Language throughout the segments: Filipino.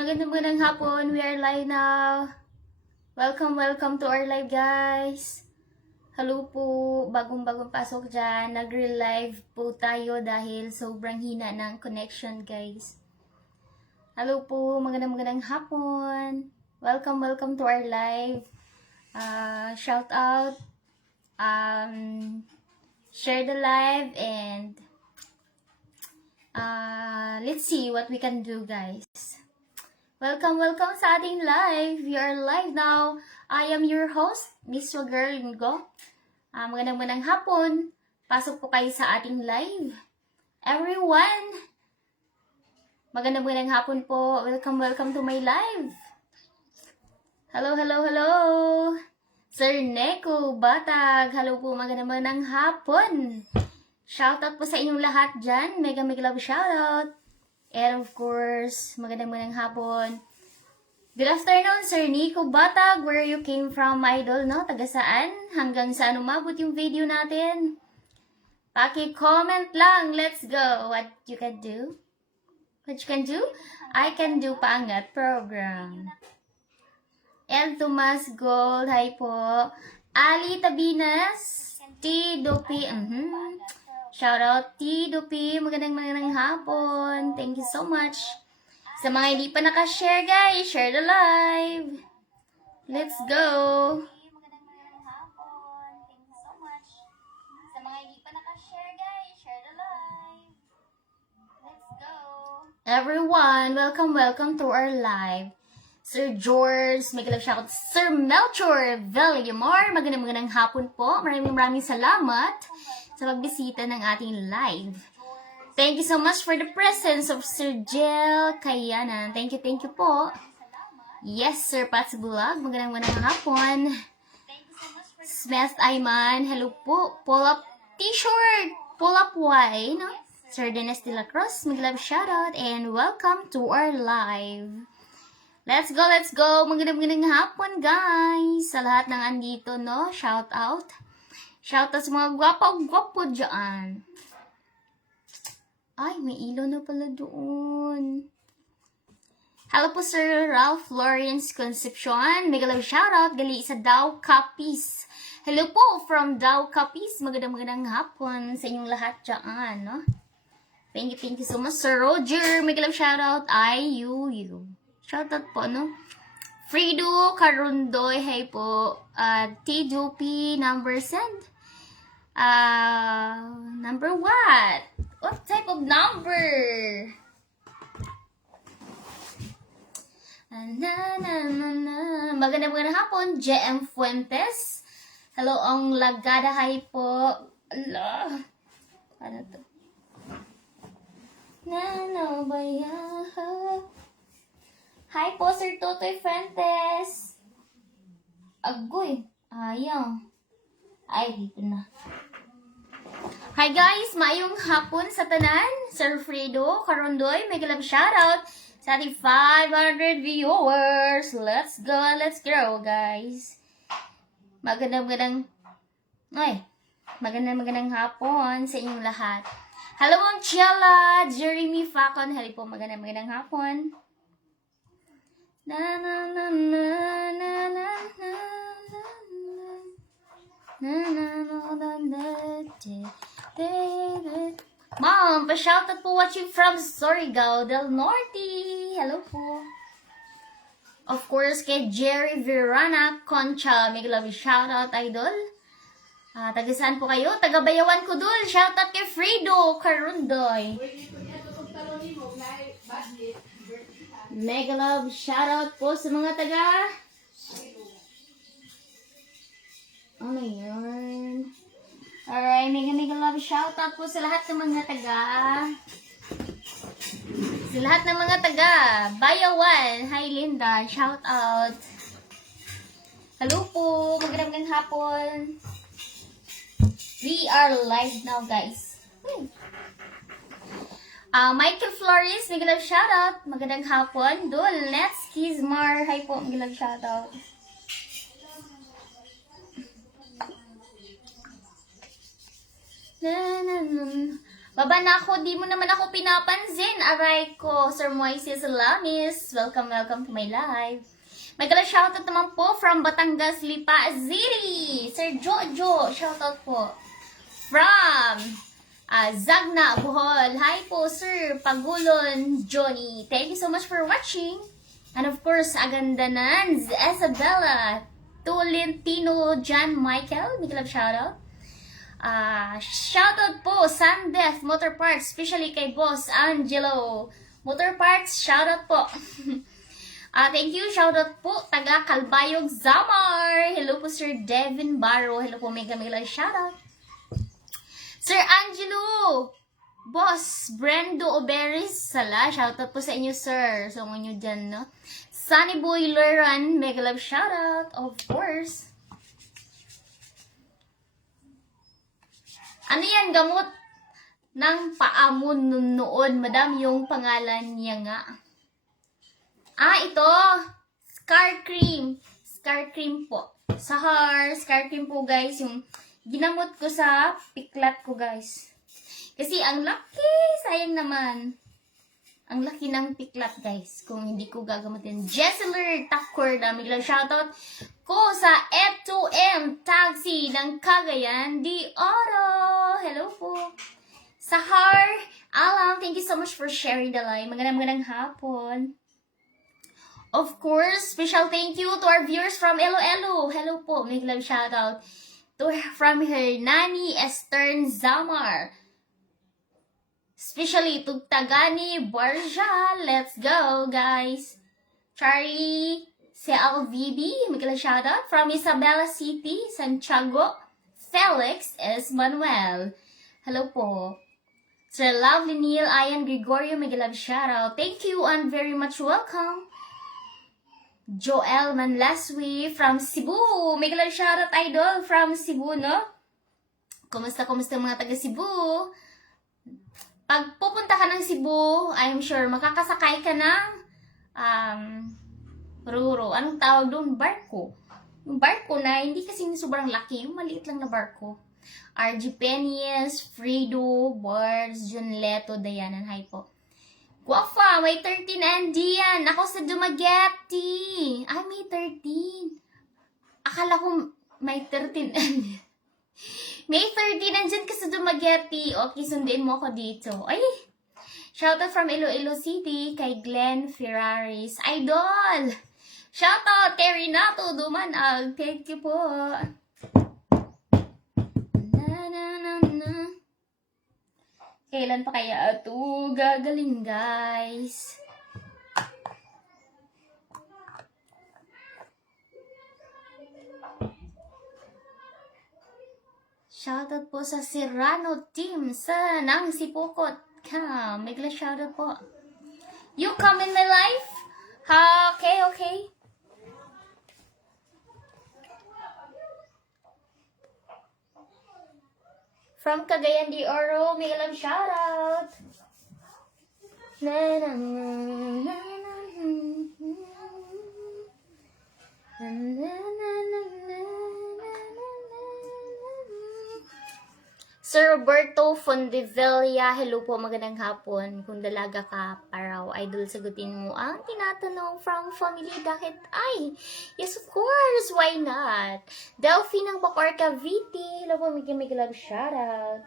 Magandang hapon. We are live now. Welcome to our live, guys. Hello po. Bagong pasok dyan. Nag-real live po tayo dahil sobrang hina ng connection, guys. Hello po. Magandang hapon. Welcome to our live. Shout out. Share the live and let's see what we can do, guys. Welcome sa ating live. We are live now. I am your host, Miss Your Girl Ingo. Magandang hapon. Pasok po kayo sa ating live. Everyone, magandang hapon po. Welcome to my live. Hello. Sir Neko Batag. Hello po, magandang hapon. Shoutout po sa inyong lahat dyan. Mega love shoutout. And of course, magandang hapon. Good afternoon, Sir Nico Batag. Where you came from, idol, no? Taga saan? Hanggang saan umabot yung video natin? Paki-comment lang. Let's go. What you can do? I can do paangat program. El Tomas Gold. Hi po. Ali Tabinas. T. Dopi. Shout out T2P, magandang hapon. Thank you so much. Sa mga hindi pa naka-share, guys, share the live. Let's go. Magandang hapon. Thank you so much. Sa mga hindi pa naka-share, guys, share the live. Let's go. Everyone, welcome to our live. Sir George, magandang shoutout. Sir Melchor Villamor, magandang hapon po. Maraming salamat sa pagbisita ng ating live. Thank you so much for the presence of Sir Jel Kayanan. Thank you po. Yes, Sir Pats Bulag. Magandang hapon. Smith Ayman. Hello po. Pull up t-shirt. Pull up Y. No? Sir Dennis de la Cruz. Mag-love shoutout and welcome to our live. Let's go. Magandang hapon, guys. Sa lahat ng andito, no? Shout out sa mga gwapo dyan. Ay, may ilaw na pala doon. Hello po, Sir Ralph Lawrence Concepcion. Mega love shoutout. Gali sa Dow Copies. Hello po from Dow Copies. Magandang hapon sa inyong lahat dyan, no? Thank you so much, Sir Roger. Mega love shoutout. You. Shoutout po, no? Frido Karundoy. Hey po. T2P number send. Number what? What type of number? Magandang hapon, JM Fuentes. Hello, ang Lagada. Hi po. Allah. Ano to? Hi po, Sir Totoy Fuentes. Agoy. Ayaw. Ay, dito na. Hi guys, maayong hapon sa tanan. Sir Fredo Karondoy, mega love shoutout sa ating 500 viewers. Let's go guys. Magandang hapon sa inyong lahat. Hello Ma'am Chella, Jeremy Facon. Hello po, magandang hapon. Mom, pa-shoutout po watching from Surigao del Norte. Hello po. Of course, kay Jerry Verana Concha. May love shoutout, idol. Taga saan po kayo? Taga Bayawan Kudul. Shoutout kay Frido Karundoy. Mega love shoutout po sa mga taga. Ano yun? Alright, mega love shoutout po sa lahat ng mga taga. Bayawan. Hi Linda, shoutout. Hello po, magandang hapon. We are live now, guys. Michael Flores, mega love shoutout. Magandang hapon. Dul, Let's Kizmar. Hi po, mega love shoutout. Baba na ako, di mo naman ako pinapansin. Aray ko, Sir Moises Lamis. Welcome, welcome to my live. May kala shoutout naman po from Batangas, Lipa City. Sir Jojo, shoutout po. From Zagna, Bohol. Hi po, Sir Pagulon Johnny. Thank you so much for watching. And of course, Agandanan, Isabella, Tolentino, John Michael. May kala shoutout. Shoutout po, Sandef Motor Parts, especially kay Boss Angelo Motor Parts, shoutout po. Thank you, shoutout po, taga Kalbayog, Zamar. Hello po, Sir Devin Barro. Hello po, mega shoutout. Sir Angelo, Boss Brendo Oberis, sala, shoutout po sa inyo, sir. So, nyo dyan, no? Sunny Boy Leran, mega love shoutout, of course. Ano yan, gamot ng paamon noon, madam, yung pangalan niya nga. Ito, Scar Cream. Scar Cream po. Sahar, Scar Cream po, guys, yung ginamot ko sa piklat ko, guys. Kasi ang laki, sayang naman. Ang laki ng piklat, guys, kung hindi ko gagamutin. Jesseler Takor, dami lang shoutout ko sa F2M Taxi ng Cagayan de Oro. Hello po. Sahar Alam, thank you so much for sharing the live. Magandang hapon. Of course, special thank you to our viewers from Iloilo. Hello po, may love shoutout to from her Nani Estern Zamar. Especially to Tagani Barja. Let's go, guys. Chari CLVB, may shoutout from Isabela City, Santiago. Felix S. Manuel. Hello po. Sir Lovely Neil, Ian Gregorio, may shoutout. Thank you and very much welcome. Joel Manlaswi from Cebu. May shoutout, idol, from Cebu, no? Kumusta mga taga Cebu? Pag pupunta ka ng Cebu, I'm sure makakasakay ka ng ruro. Anong tawag doon? Barko. Yung barko na hindi kasi sobrang laki, yung maliit lang na barko. RG Penies, Frido, Bards, Junleto, Dayanan. Hi po. Guafa, may 13 Andian. Ako sa Dumaguete. Ay, may 13. Akala ko may 13 Andian. May 13 nandyan ka sa Dumaguete. Okay, sundin mo ako dito. Ay! Shoutout from Iloilo City kay Glenn Ferraris. Idol! Shoutout kay Renato Dumanag. Thank you po. Kailan pa kaya ito gagaling, guys? Shoutout po sa Serrano team sa Nang Sipokot ka. Megla shoutout po. You come in my life? Okay. From Cagayan de Oro, megla shoutout. Na na na na na na na na. Sir Roberto Fondevilla, hello po, magandang hapon. Kung dalaga ka, paraw, idol, sagutin mo ang tinatanong from family. Bakit? Ay, yes, of course, why not? Delphi ng Bacoor, Cavite, hello po, may love shoutout.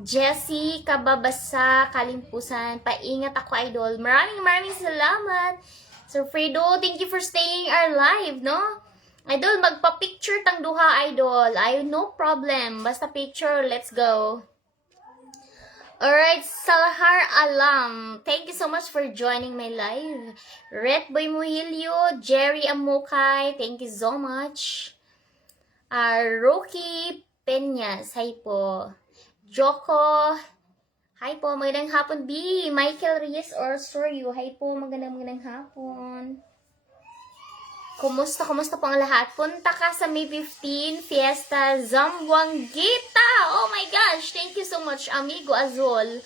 Jessie Kababasa, Kalimpusan, paingat ako, idol. Maraming salamat. Sir Fredo, thank you for staying our live, no? Idol, magpa-picture tang duha, idol. Ay, no problem. Basta picture, let's go. Alright, Salahar Alam, thank you so much for joining my live. Red Boy Muhilio, Jerry Amokay, thank you so much. Rocky Peñas, hi po. Joko, hi po, magandang hapon. B, Michael Reyes or Soryo, hi po, magandang hapon. Kumusta po ang lahat? Punta ka sa May 15, Fiesta Zamboanguita. Oh my gosh, thank you so much, Amigo Azul.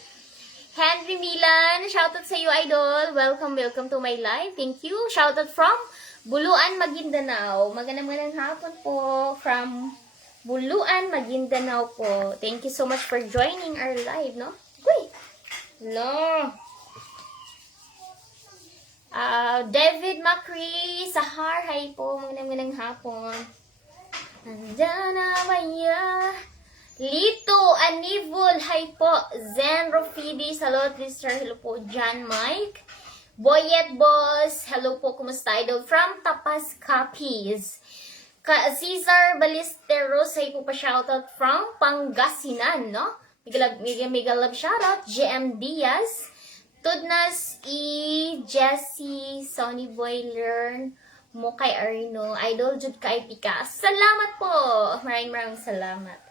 Henry Milan, shoutout sa iyo, idol. Welcome to my live. Thank you. Shoutout from Buluan, Maguindanao. Magandang hapon po from Buluan, Maguindanao po. Thank you so much for joining our live, no? Uy! No. David Macri, Sahar, hi po. Magandang hapon. Nandiyan na maya. Lito, Anivol, hi po. Zen Rofidi, hello, Mr. Hello po. John Mike. Boyet Boss, hello po, kumusta idol? From Tapas Capiz. Cesar Ballesteros, hi po pa shoutout from Pangasinan, no? Mega love shoutout. GM Diaz. Tudnas Jessie, Sonny Boy, Learn mo kay Arino. Idol, Jud kay Pika. Salamat po. Maraming salamat.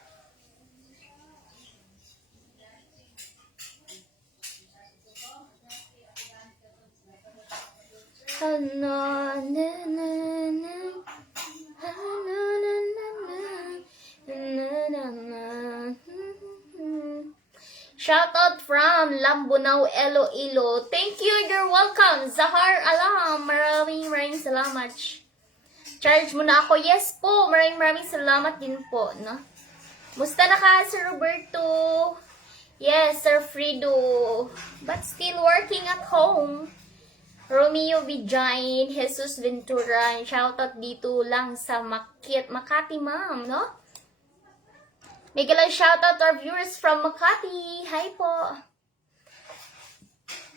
Shoutout from Lambunao, Iloilo. Thank you, you're welcome. Zahar Alam, maraming salamat. Charge mo na ako. Yes po, maraming salamat din po, no? Musta na ka, Sir Roberto? Yes, Sir Frido. But still working at home. Romeo Vijain, Jesus Ventura, shoutout dito lang sa Makati, ma'am, no? Mega lang shoutout to our viewers from Makati. Hi po.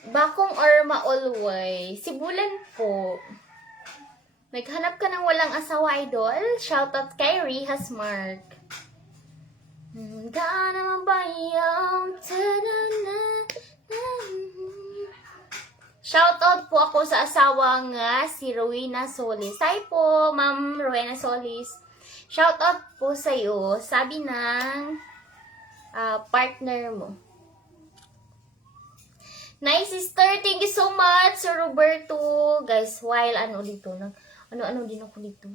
Bakong or maulway? Sibulan po. Naghanap ka ng walang asawa, idol? Shoutout kay Rihas Mark. Da naman ba yung shoutout po ako sa asawa nga si Rowena Solis. Hi po, Ma'am Rowena Solis. Shoutout po sa iyo. Sabi ng partner mo. Nice sister, thank you so much, Sir Roberto. Guys, while ano dito, ano din ako dito.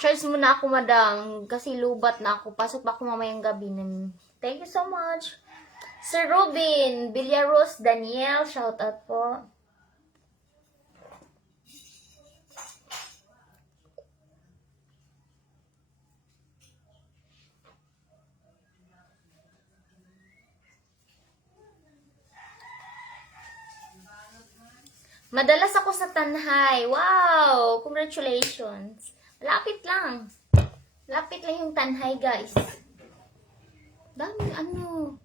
Charge mo na ako, madam, kasi lubat na ako. Pasok pa ako mamayang gabi. Thank you so much. Sir Robin, Villaros, Daniel, shoutout po. Madalas ako sa Tanhay. Wow! Congratulations. Lapit lang. Lapit lang yung Tanhay, guys. Daming ano.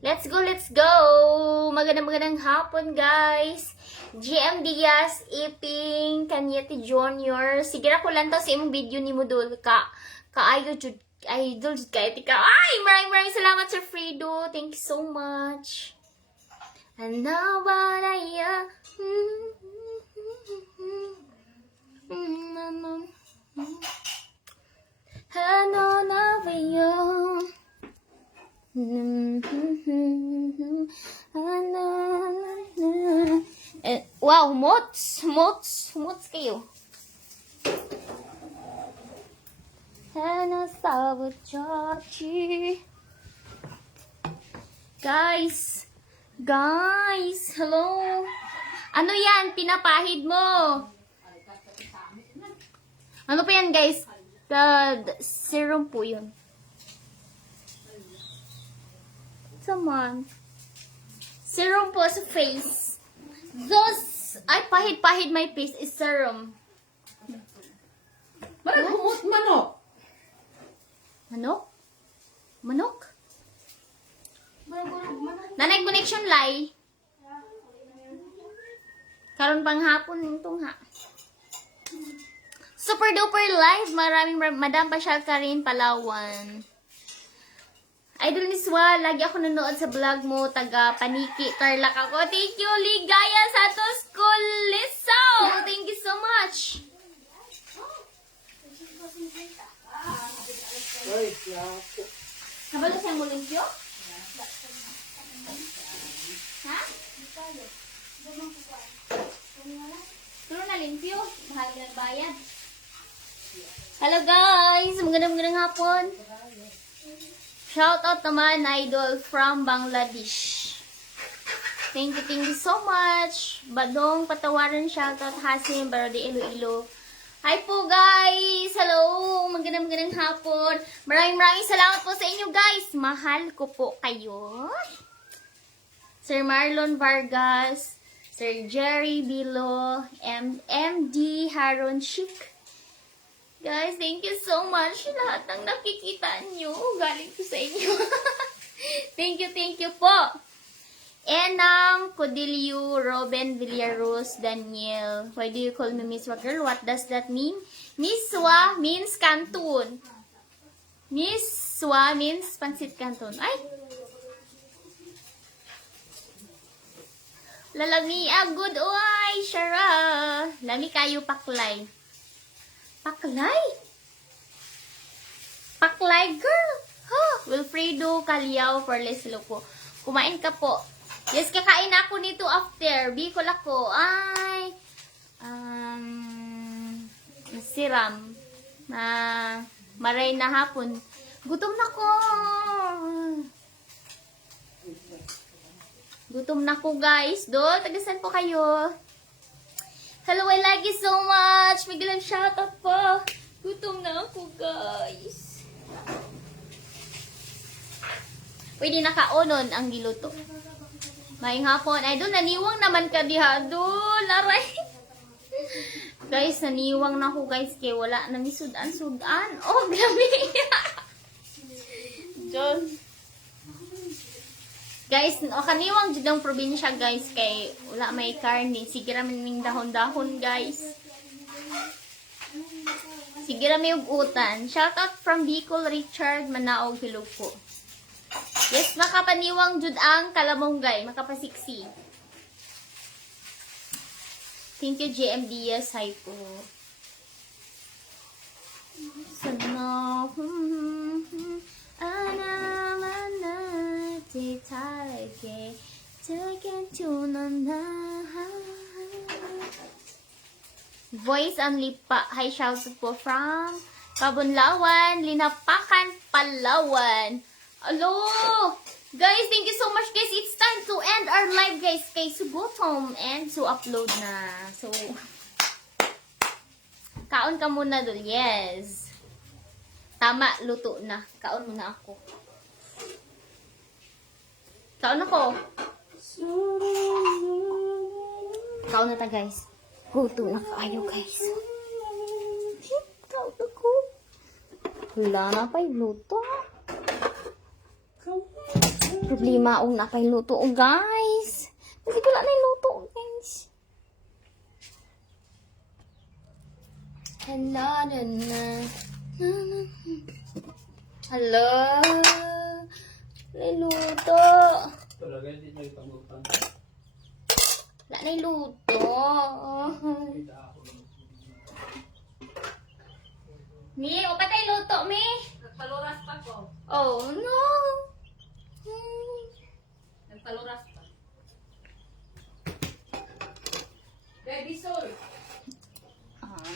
Let's go! Magandang hapon, guys. GM Diaz, Iping, Kanyeti Junior. Sige ra ko lang to sa imong video ni mo dul ka. Kaayo jud idol jud kay tika. Ay, maraming salamat Sir Frido. Thank you so much. And now what I Hello, now wow, mots kayo. Hana sabat chachi. Guys, hello. Ano yan? Pinapahid mo. Ano pa yan, guys? The serum po yun. Saman. Serum po sa face. Pahid my face is serum. Manok. Manok? Nanay connection lay. Karon pang hapon nitong ha. Super duper live. Maraming Madam Pasyal Karin Palawan. Idol ni Swa, lagi ako nanood sa vlog mo, taga Paniki, Tarlac ako. Thank you, Ligaya Santos Kulisaw. Thank you so much. Habalo siyang mulimpyo? Ha? Pero na limpyo. Mahal ng bayad. Hello guys! Magandang hapon. Shout out naman idol from Bangladesh. Thank you so much. Badong Patawaran, shout out Hasim, Barodi Iloilo. Hi po guys! Hello! Magandang hapon. Maraming salamat po sa inyo guys. Mahal ko po kayo. Sir Marlon Vargas, Sir Jerry Bilo, MD Haron Chic. Guys, thank you so much. Lahat ng nakikita nyo, galing ko sa inyo. Thank you po. Enam Codilio, Robin Villaros, Daniel. Why do you call me Miss Wa Girl? What does that mean? Miss Wa means Canton. Miss Wa means Pansit Canton. Ay! Lalami, good oy, Shara. Lami kayo paklay. Paklay? Paklay, girl. Huh? Wilfredo Calyaw for Leslo po. Kumain ka po. Yes, kakain ako nito after. Bicol ako. Ay. Siram. Maray na hapon. Gutom na ko. Gutom na ko guys. Tagasan po kayo. Hello, I like you so much. Migilang shoutout po. Gutom na ako guys. Pwede nakaunon ang giluto. Maying hapon. Ay, doon, naniwang naman ka diha. Doon, aray. Guys, naniwang na ako guys. Kaya wala na sudan. Oh, grabe. Diyos. Guys, kaniwang jud ang probinsya guys kay wala may karne. Sige ra ning dahon-dahon guys. Sige ra may ugutan. Shout out from Bicol, Richard Manaog, hello po. Yes, makapaniwang jud ang kalamonggay, makapasiksi. Thank you JM Diaz, hi po. Sana Voice only pa. Hi, shout out po from Kabunlawan, Linapakan, Palawan. Hello! Guys, thank you so much guys. It's time to end our live guys. Kay sugutom and so upload na. So, kaon ka muna doon. Yes. Tama, luto na. Kaon muna ako. Kaon ako. Kaon na ta guys. Gutom na kayo guys. Kaon ako. Wala na pa yung luto. Problema ang na pa yung luto guys. Kasi wala na yung luto guys. Hello na. Hello. Niluto. Talaga hindi na ipangutan. Wala na iluto. Mi, o patay luto, Mi. Nagpaluras pa ko. Oh, no. Nagpaluras pa. Baby soul.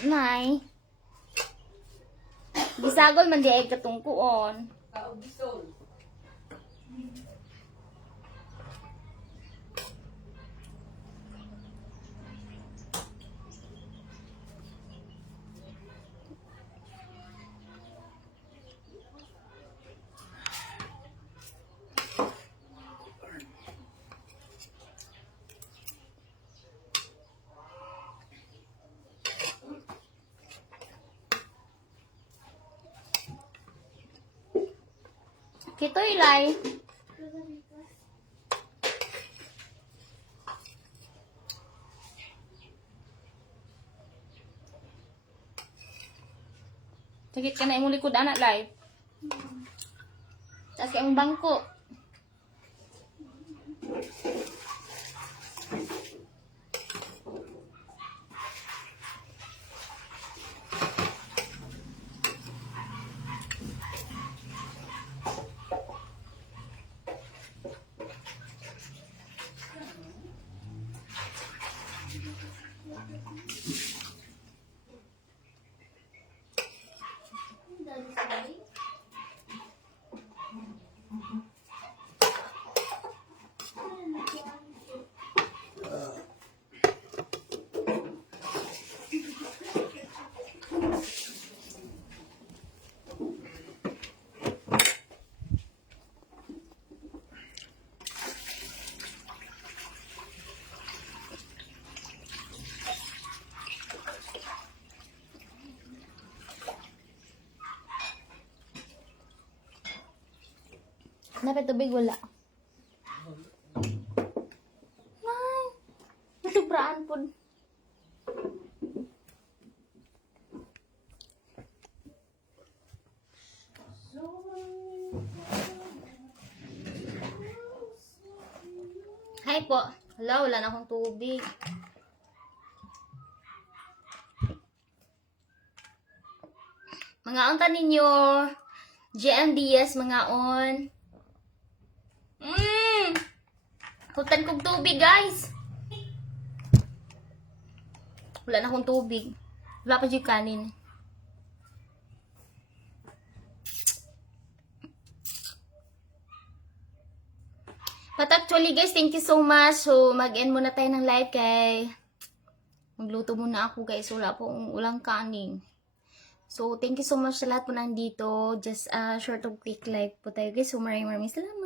Nay. Gisagol man di ay katungkuon. Kaog soul. Kito ilay. Sakit ka na imong likod anak lay. Taas ka imong bangko. Napit tubig, wala. Ay, natubraan po. Hi po. Hala, wala na akong tubig. Mga unta ninyo. GMDS, mga on. Hutan kong tubig, guys. Wala na akong tubig. Wala pa dyan kanin. But actually, guys, thank you so much. So, mag-end muna tayo ng live kay magluto muna ako, guys. Wala pong ulang kanin. So, thank you so much sa lahat po nandito. Just short of quick live po tayo, guys. So, maraming salamat.